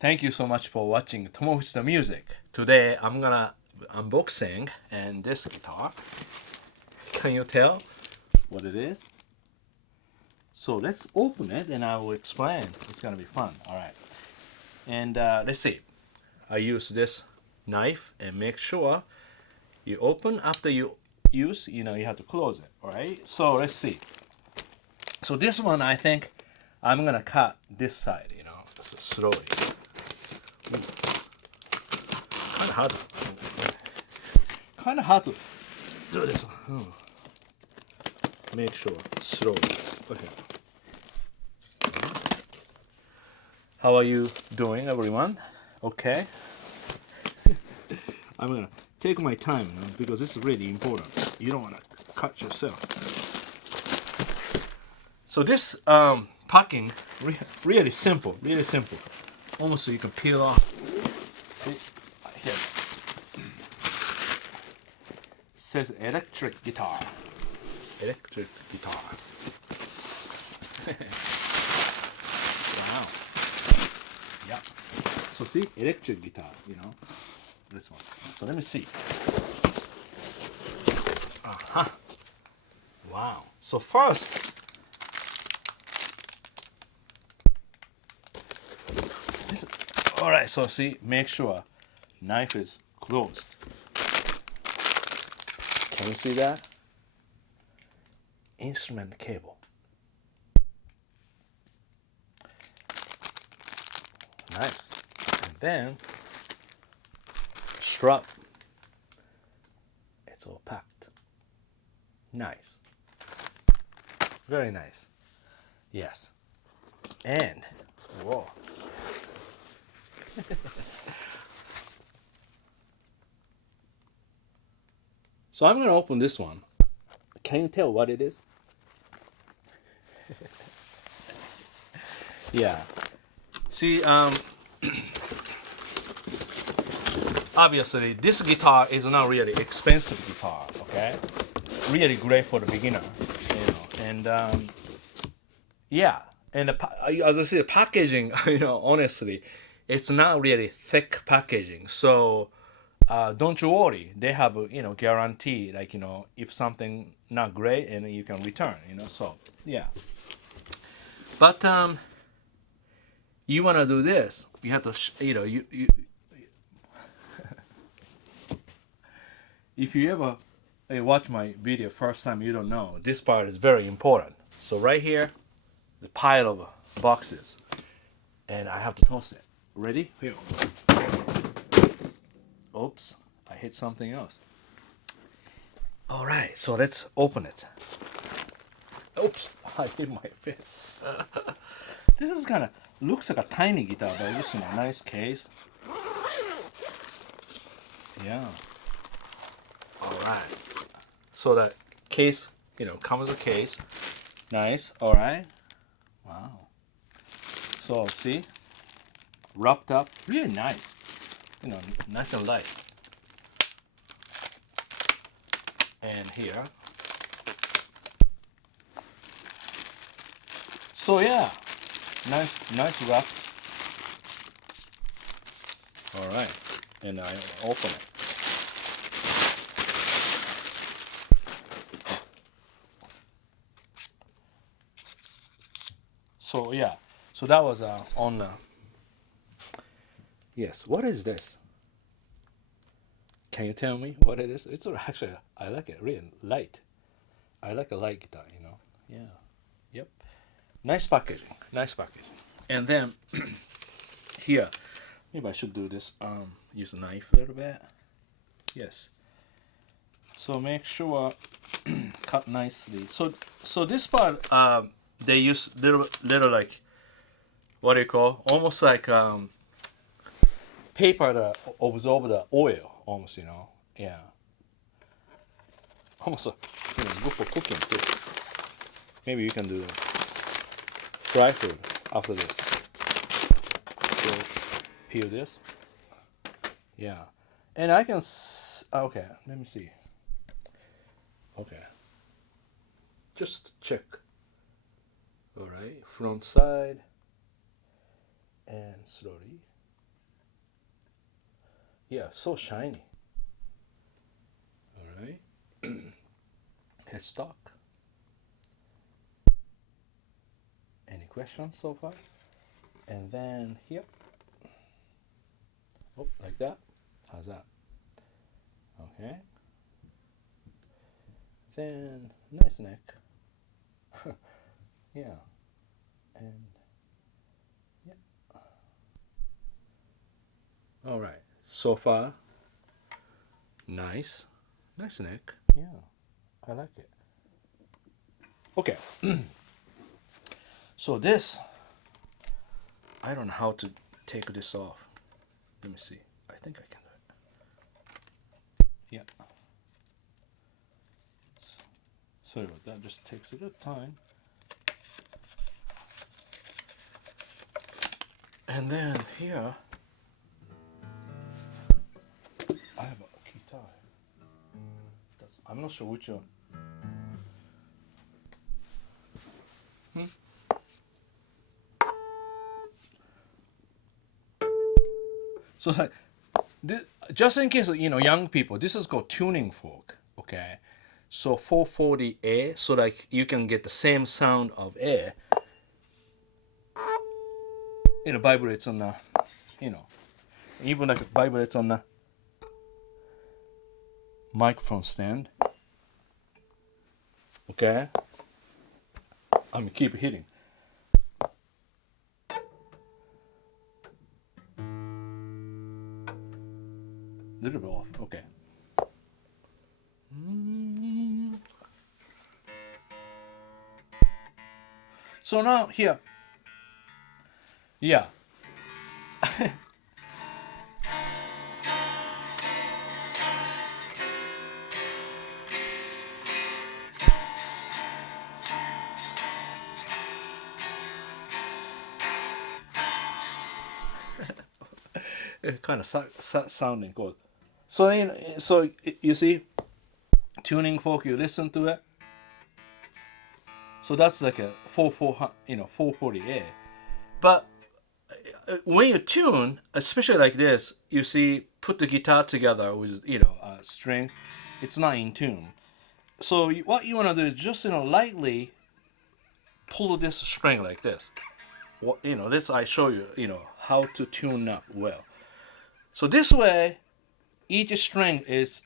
Thank you so much for watching Tomo Fujita Music. Today I'm gonna unboxing and this guitar. Can you tell what it is? So let's open it and I will explain. It's gonna be fun. All right. And let's see. I use this knife and make sure you open after you use. You have to close it. All right. So let's see. So this one I think I'm gonna cut this side. So slowly. Kind of hard. Kind of hard to do this one. Make sure slowly. Okay. How are you doing, everyone? Okay. I'm gonna take my time because this is really important. You don't wanna cut yourself. So this packing really simple, really simple. Almost so you can peel off. See, here. It says electric guitar. Electric guitar. Wow. Yeah. So see, electric guitar. This one. So let me see. Wow. So first. All right, so see, make sure knife is closed. Can you see that? Instrument cable. Nice. And then strap. It's all packed. Nice. Very nice. Yes. And whoa. So I'm going to open this one. Can you tell what it is? Yeah. See, obviously this guitar is not really expensive guitar, okay? Really great for the beginner, And yeah, and as I said, packaging, honestly, it's not really thick packaging. So don't you worry. They have guarantee, like if something not great, and you can return. So yeah. But you wanna do this? You have to, you if you ever watch my video first time, you don't know this part is very important. So right here, the pile of boxes, and I have to toss it. Ready? Here. Oops, I hit something else. All right, so let's open it. Oops, I hit my fist. This is kind of looks like a tiny guitar, but it's in a nice case. Yeah. All right. So the case, comes with a case. Nice. All right. Wow. So see, wrapped up, really nice. Nice and light. And here. So yeah, nice wrap. All right, and I open it. So yeah, so that was on. Yes, what is this? Can you tell me what it is? It's actually, I like it, really light. I like a light guitar, Yeah. Yep. Nice packaging. Nice packaging. And then here, maybe I should do this. Use a knife a little bit. Yes. So make sure cut nicely. So this part, they use little like, what do you call? Almost like paper to absorb the oil. Almost, yeah. Almost, good for cooking too. Maybe you can do dry food after this. So peel this. Yeah, and I can. Okay, let me see. Okay, just check. All right, front side, and slowly. Yeah, so shiny. All right. Headstock. Any questions so far? And then here. Oh, like that. How's that? Okay. Then nice neck. Yeah. And yeah. All right. So far, nice. Nice neck. Yeah. I like it. Okay. So this, I don't know how to take this off. Let me see. I think I can do it. Yeah. Sorry about that. Just takes a good time. And then here, I have a guitar. I'm not sure which one. So like, just in case, young people, this is called tuning fork, okay? So 440A, so like you can get the same sound of A. It vibrates on the, even like it vibrates on the microphone stand. Okay? Keep hitting. Little bit off. Okay. So now here. Yeah. Kind of sounding good. So so you see, tuning fork. You listen to it. So that's like a 440A. But when you tune, especially like this, you see, put the guitar together with a string, it's not in tune. So what you want to do is just lightly pull this string like this. This I show you how to tune up well. So this way, each string is,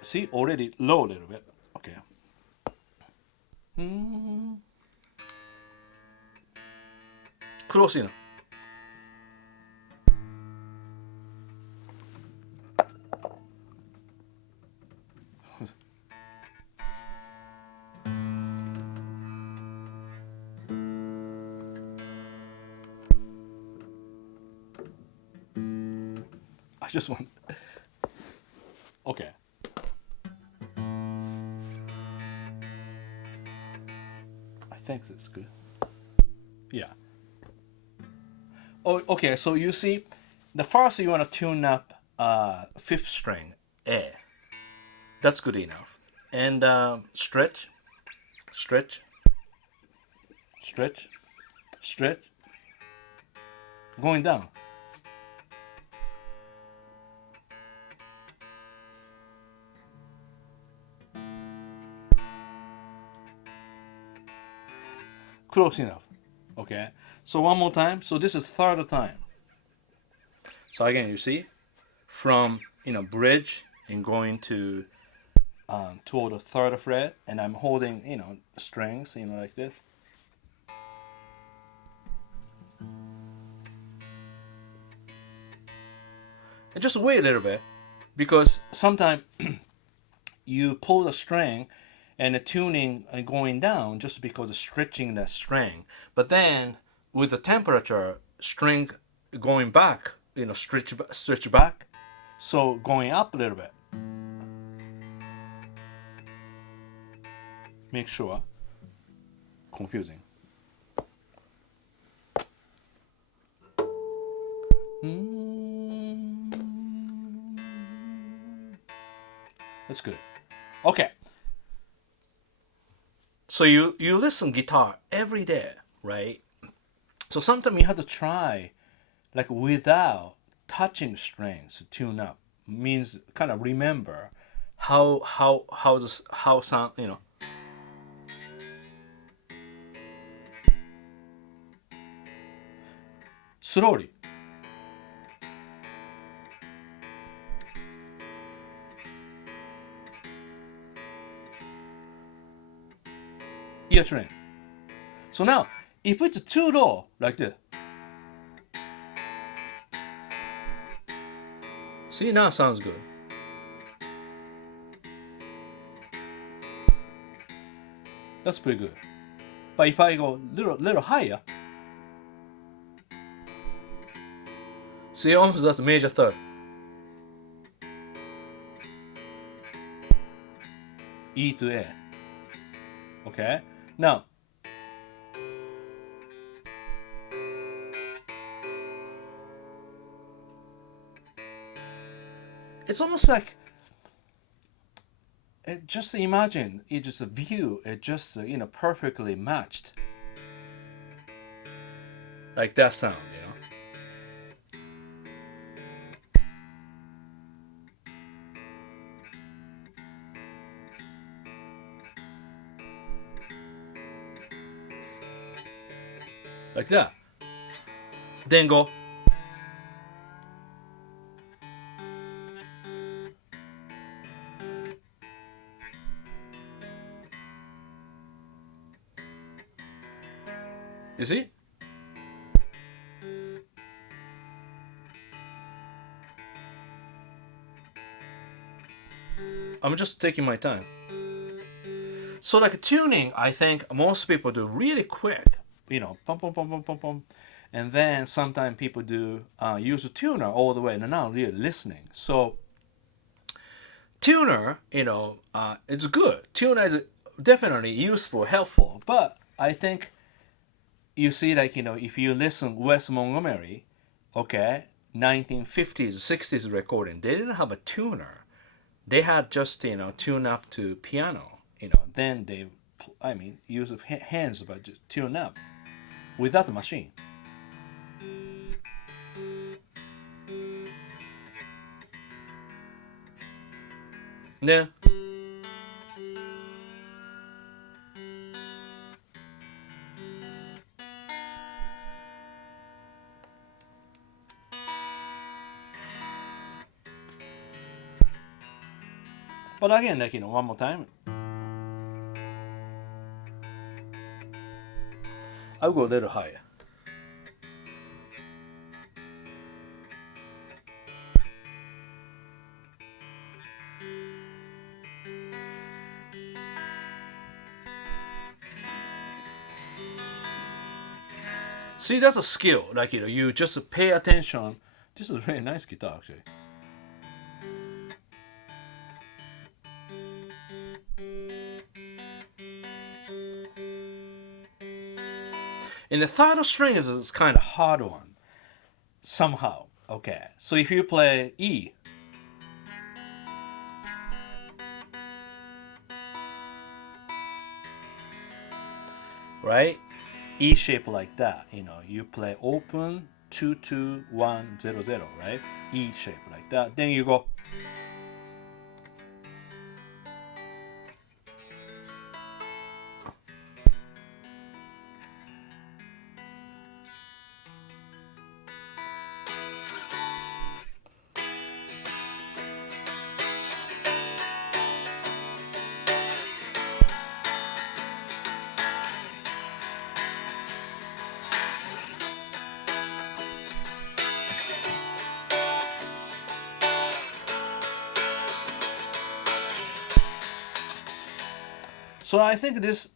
see, already low a little bit. Okay. Close enough. I just want. Okay. I think it's good. Yeah. Oh, okay. So you see, the first you want to tune up fifth string A. That's good enough. And stretch, stretch, stretch, stretch. Going down. Close enough. Okay. So one more time. So this is third time. So again, you see, from bridge and going to toward the third fret, and I'm holding strings like this. And just wait a little bit, because sometimes you pull the string and the tuning going down just because of stretching the string. But then with the temperature, string going back, stretch back, so going up a little bit. Make sure. Confusing. That's good. Okay. So you listen guitar every day, right? So sometimes you have to try like without touching strings to tune up. means kind of remember how sound, slowly. Ear train. So now, if it's too low, like this. See, now it sounds good. That's pretty good. But if I go little higher, see, almost that's a major third. E to A. Okay? Now, it's almost like, just imagine it just a view, it just perfectly matched, like that sound, like that. Then go. You see? I'm just taking my time. So like tuning, I think most people do really quick, pum pum pum pum pum pum, and then sometimes people do use a tuner all the way, and now really listening. So tuner, it's good. Tuner is definitely useful, helpful, but I think you see, like, if you listen Wes Montgomery, okay, 1950s, 60s recording, they didn't have a tuner. They had just, tune up to piano, then they, use of hands, but just tune up without the machine. Yeah. But again, like, one more time. I'll go a little higher. See, that's a skill. Like, you just pay attention. This is a very nice guitar, actually. And the third string is kind of hard one, somehow. Okay, so if you play E, right? E shape like that, you play open 2 2 1 0 0, right? E shape like that. Then you go. So I think this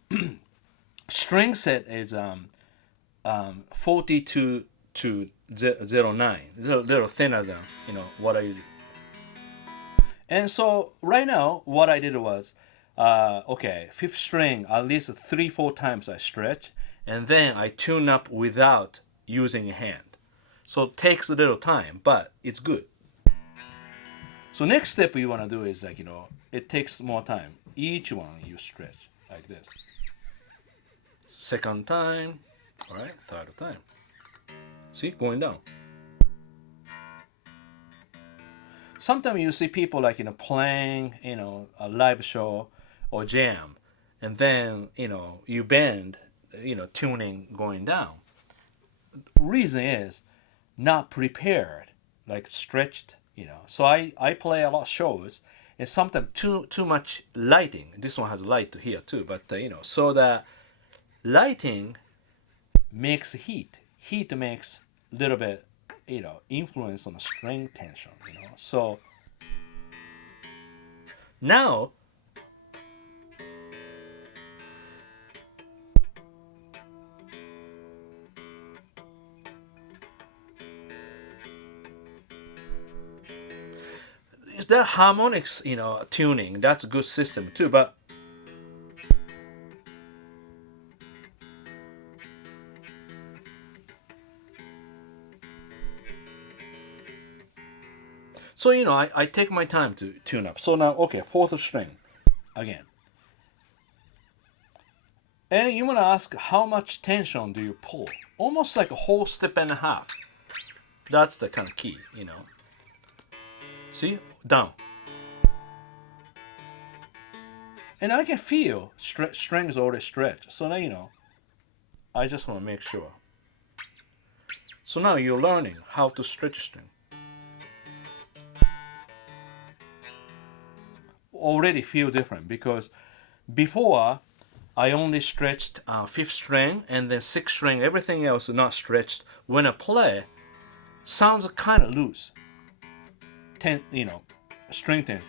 string set is 42 to 09, little thinner than what I usually. And so right now, what I did was, okay, fifth string at least 3-4 times I stretch, and then I tune up without using a hand. So it takes a little time, but it's good. So next step you want to do is, like, it takes more time. Each one you stretch like this. Second time, all right, third time. See, going down. sometimes you see people like playing a live show or jam, and then you bend, tuning going down. Reason is not prepared, like stretched. So I play a lot of shows, and sometimes too much lighting. This one has light to here too, but so that lighting makes heat. Heat makes a little bit influence on the string tension. So now that harmonics tuning, that's a good system too, but so I take my time to tune up. So now, okay, fourth string again. And you want to ask, how much tension do you pull? Almost like a whole step and a half. That's the kind of key, See? Down. And I can feel strings already stretched. So now, I just want to make sure. So now you're learning how to stretch a string. Already feel different, because before I only stretched fifth string and then sixth string, everything else is not stretched. When I play, sounds kind of loose. String 10.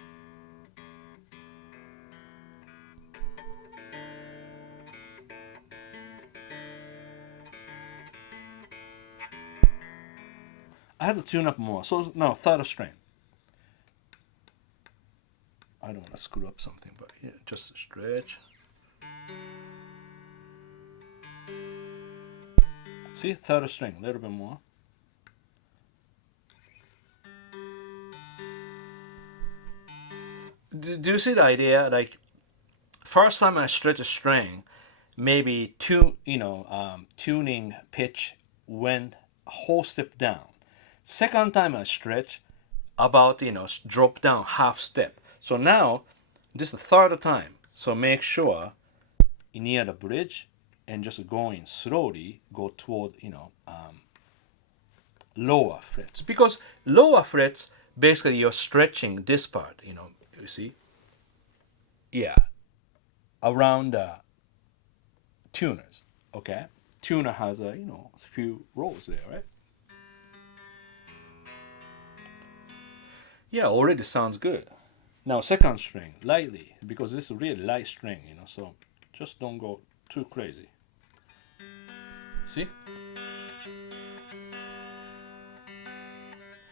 I have to tune up more. So now third string. I don't want to screw up something, but yeah, just stretch. See, third string, a little bit more. Do you see the idea? Like, first time I stretch a string, maybe tuning pitch went a whole step down. Second time I stretch, about drop down half step. So now, this is the third time. So make sure near the bridge and just going slowly, go toward lower frets, because lower frets basically you're stretching this part. You see, yeah, around tuners. Okay, tuner has a few rows there, right? Yeah, already sounds good. Now second string, lightly, because this is a really light string, so just don't go too crazy. See?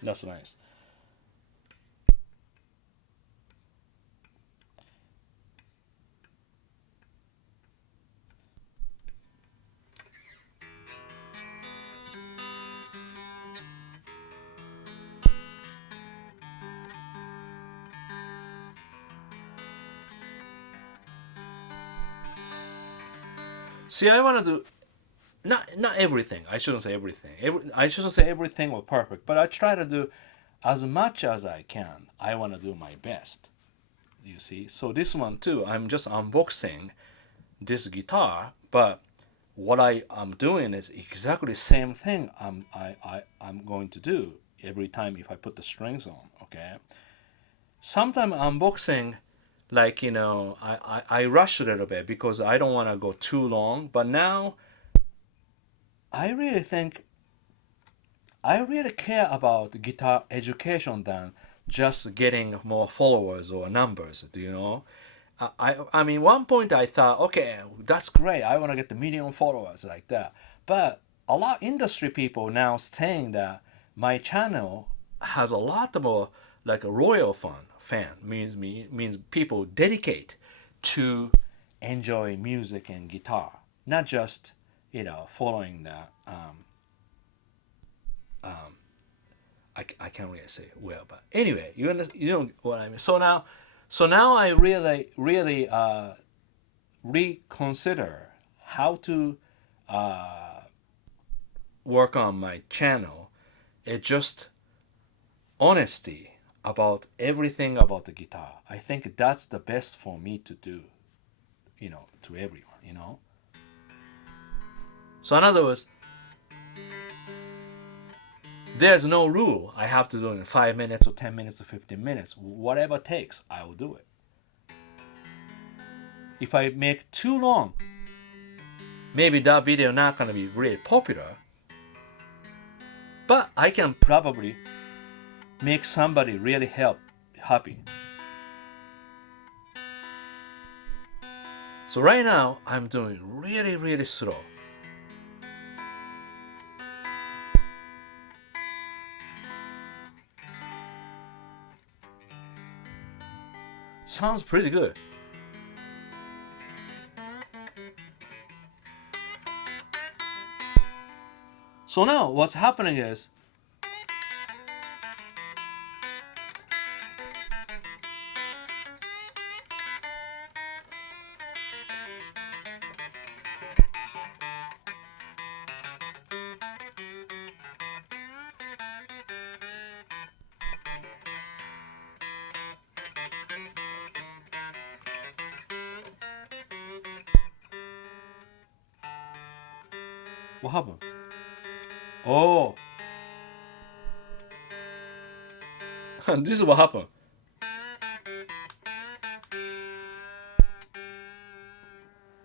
That's nice. See, I want to do not everything. I shouldn't say everything. I shouldn't say everything was perfect, but I try to do as much as I can. I want to do my best. You see, so this one too. I'm just unboxing this guitar, but what I'm doing is exactly the same thing. I'm going to do every time if I put the strings on. Okay. Sometimes unboxing, like I rush a little bit because I don't want to go too long. But now I really think I really care about guitar education than just getting more followers or numbers. Do you know? I mean, one point I thought, okay, that's great. I want to get the million followers like that. But a lot of industry people now saying that my channel has a lot more like a royal fan means people dedicate to enjoy music and guitar, not just following the I can't really say well, but anyway, you know what I mean. So now I really reconsider how to work on my channel. It just honesty. about everything about the guitar. I think that's the best for me to do, to everyone. So in other words, there's no rule. I have to do it in 5 minutes or 10 minutes or 15 minutes. Whatever it takes, I will do it. If I make too long, maybe that video not going to be really popular, but I can probably make somebody really happy. So right now, I'm doing really, really slow. Sounds pretty good. So now what's happening is what happened? Oh, this is what happened.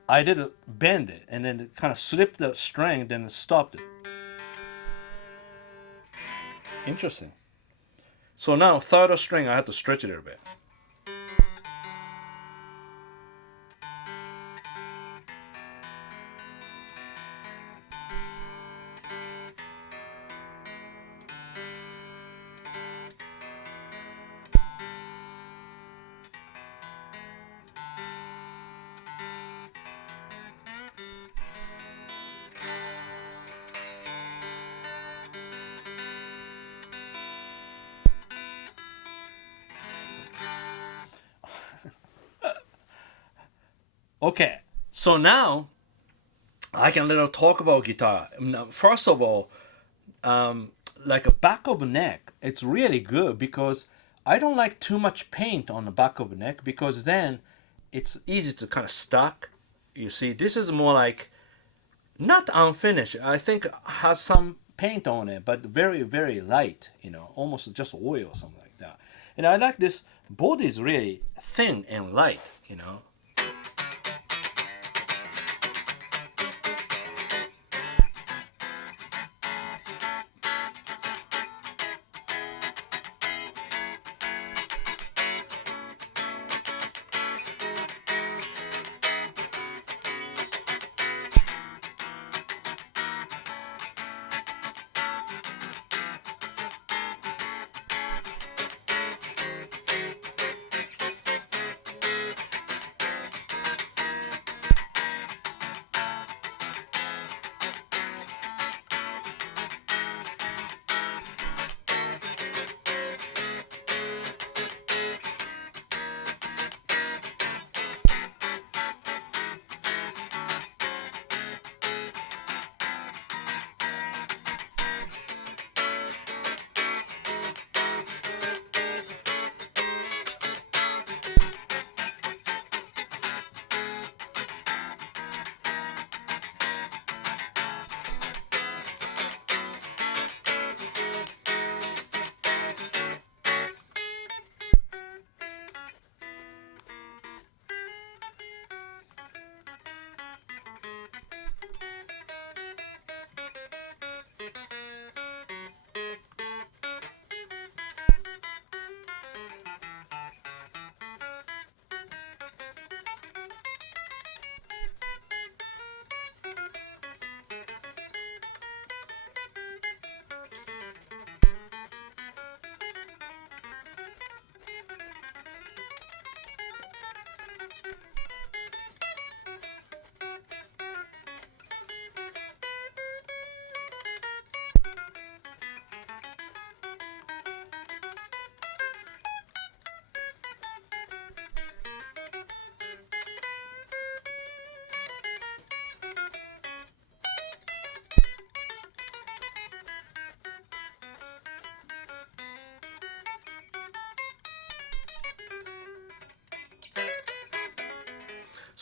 I did bend it and then it kind of slipped the string, then it stopped it. Interesting. So now third string, I have to stretch it a little bit. Okay, so now I can little talk about guitar. Now, first of all, like a back of the neck, it's really good because I don't like too much paint on the back of the neck because then it's easy to kind of stuck. You see, this is more like not unfinished. I think has some paint on it, but very, very light, almost just oil or something like that. And I like this body is really thin and light.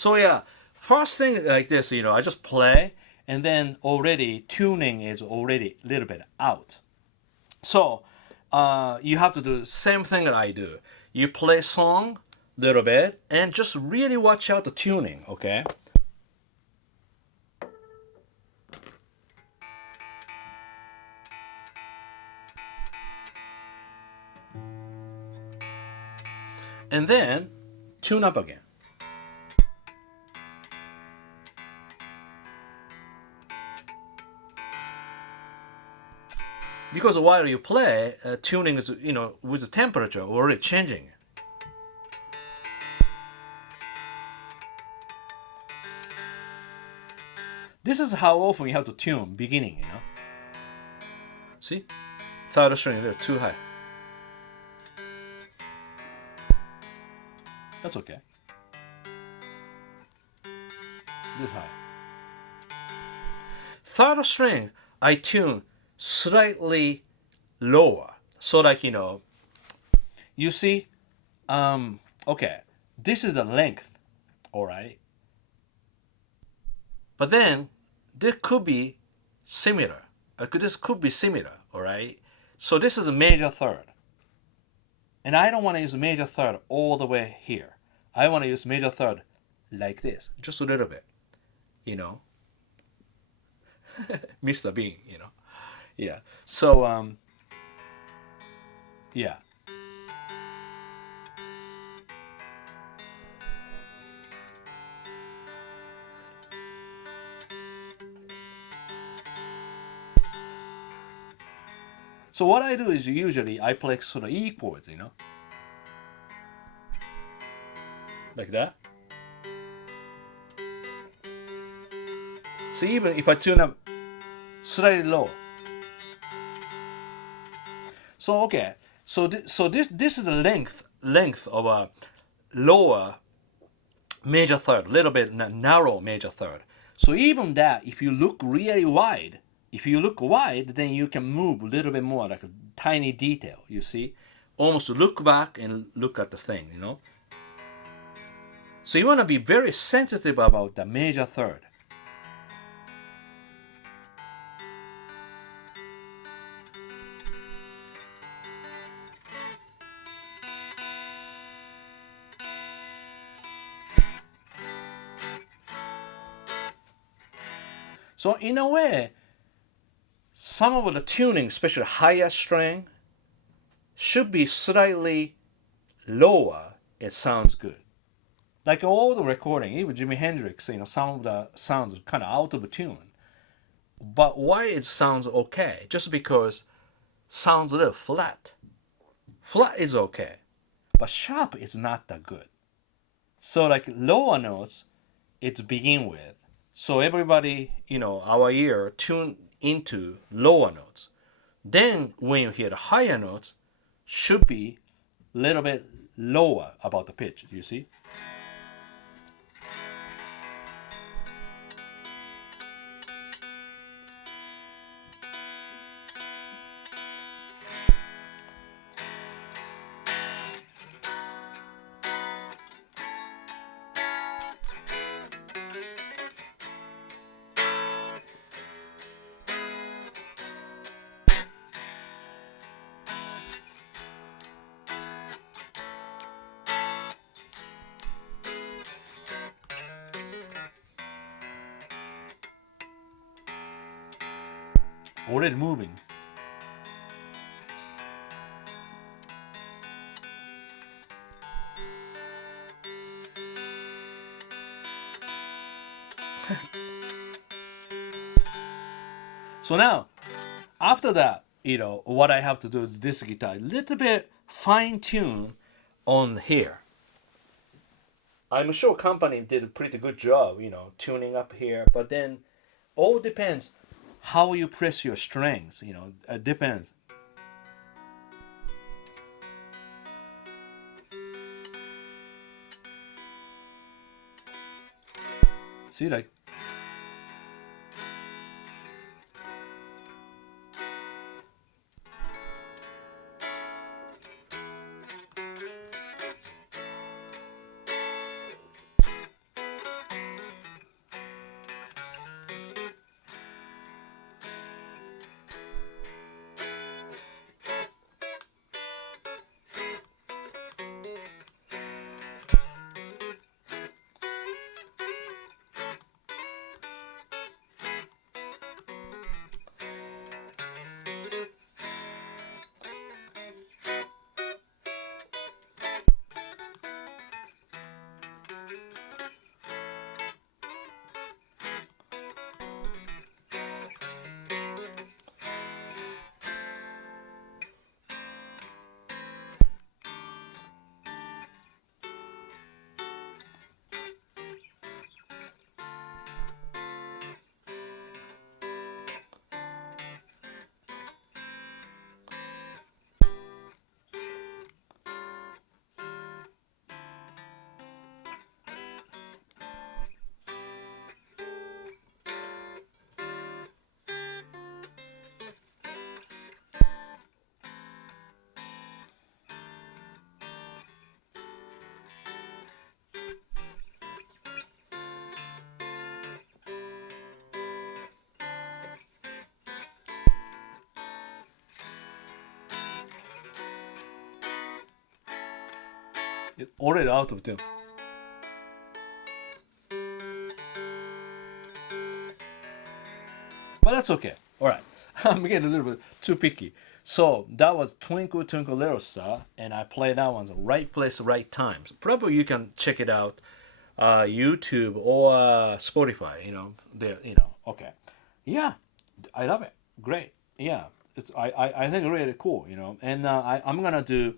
So yeah, first thing like this, I just play, and then already tuning is already a little bit out. So you have to do the same thing that I do. You play song a little bit, and just really watch out the tuning, okay? And then tune up again. Because while you play, tuning is, with the temperature already changing. This is how often you have to tune beginning, See? Third string, they're too high. That's okay. This high. Third string, I tune slightly lower. So like, you see, okay, this is the length, all right? But then this could be similar. This could be similar, all right? So this is a major third. And I don't want to use major third all the way here. I want to use major third like this, just a little bit, Mr. Bean, Yeah. So, yeah. So what I do is usually I play sort of E chords, like that. So even if I tune up slightly low. So okay, so this is the length of a lower major third, a little bit narrow major third. So even that, if you look really wide, then you can move a little bit more, like a tiny detail, you see? Almost look back and look at the thing, So you want to be very sensitive about the major third. So in a way, some of the tuning, especially higher string, should be slightly lower. It sounds good. Like all the recording, even Jimi Hendrix, some of the sounds are kind of out of tune. But why it sounds okay? Just because sounds a little flat. Flat is okay, but sharp is not that good. So like lower notes, it's begin with. So everybody, our ear tune into lower notes. Then when you hear the higher notes, should be a little bit lower about the pitch, you see? Already moving. So now, after that, what I have to do is this guitar, a little bit fine tune on here. I'm sure company did a pretty good job, tuning up here, but then all depends how you press your strings, it depends. See, like, It's already out of tune. But that's okay. All right. I'm getting a little bit too picky. So that was Twinkle Twinkle Little Star, and I played that one. So right place, right time. So probably you can check it out, YouTube or Spotify. There. Okay. Yeah, I love it. Great. Yeah, I think really cool. And I'm gonna do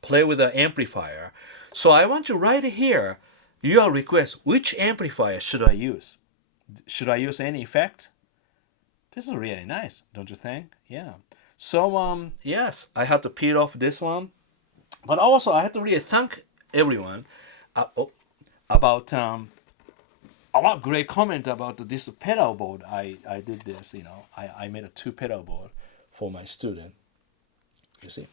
play with the amplifier. So I want to write here your request. Which amplifier should I use? Should I use any effect? This is really nice, don't you think? Yeah. So yes, I had to peel off this one, but also I had to really thank everyone about a lot of great comment about this pedal board. I did this. I made a 2 pedal board for my student. You see?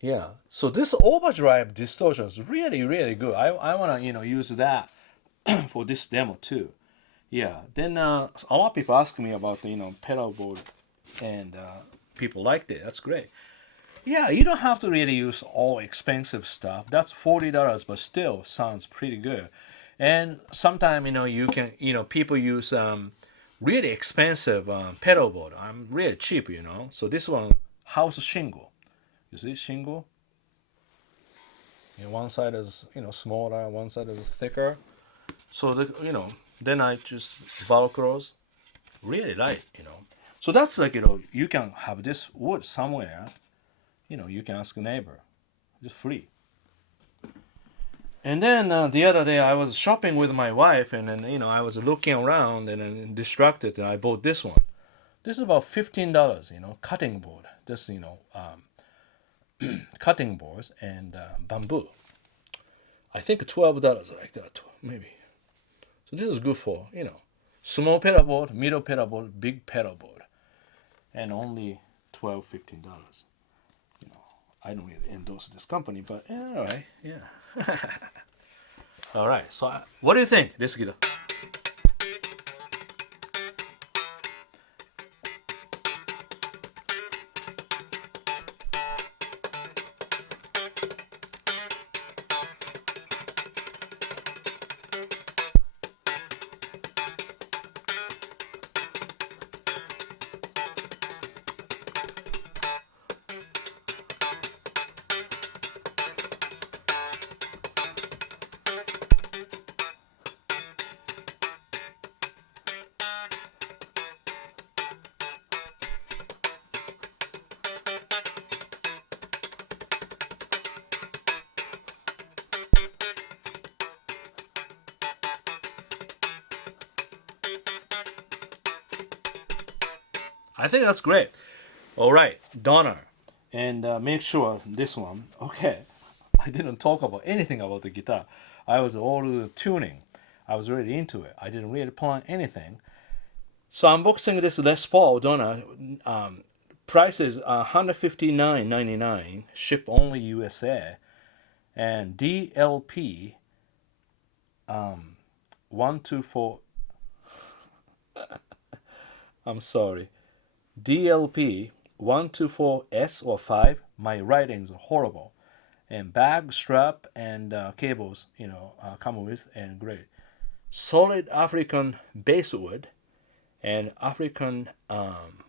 Yeah. So this overdrive distortion is really really good. I wanna use that for this demo too. Yeah. Then a lot of people ask me about the pedal board, and people liked it. That's great. Yeah, you don't have to really use all expensive stuff. That's $40, but still sounds pretty good. And sometimes you can people use really expensive pedal board. I'm really cheap. So this one house shingle. You see shingle. One side is smaller, one side is thicker. So then I just Velcros, really light. So that's like you can have this wood somewhere. You can ask a neighbor. It's free. And then the other day I was shopping with my wife, and then I was looking around and then distracted, and I bought this one. This is about $15. Cutting board. This cutting boards and bamboo. I think $12 like that maybe. So this is good for small pedal board, middle pedal board, big pedal board, and only $12-15. I don't really endorse this company, but all right, yeah. All right. So, what do you think, this guitar? I think that's great. All right, Donner. And make sure this one, okay, I didn't talk about anything about the guitar. I was all tuning. I was really into it. I didn't really plan anything. So unboxing this Les Paul Donner. Price is $159.99. Ship only USA. And DLP 124. I'm sorry. DLP 124S or 5. My writing is horrible. And bag, strap, and cables, come with, and great. Solid African basswood and African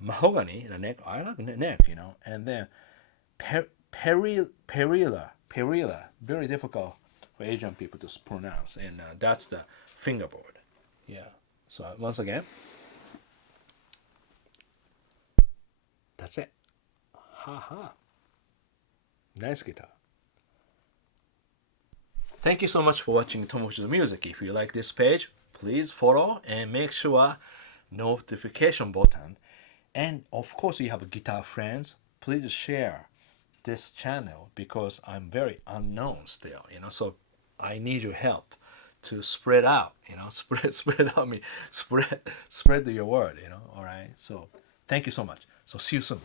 mahogany in the neck. I like the neck, And then perilla, very difficult for Asian people to pronounce. And that's the fingerboard. Yeah. So once again, that's it. Ha. Nice guitar. Thank you so much for watching Tomo's Music. If you like this page, please follow and make sure notification button. And of course, you have guitar friends. Please share this channel because I'm very unknown still. So I need your help to spread out. Spread out me, spread your word. All right. So thank you so much. So see you soon.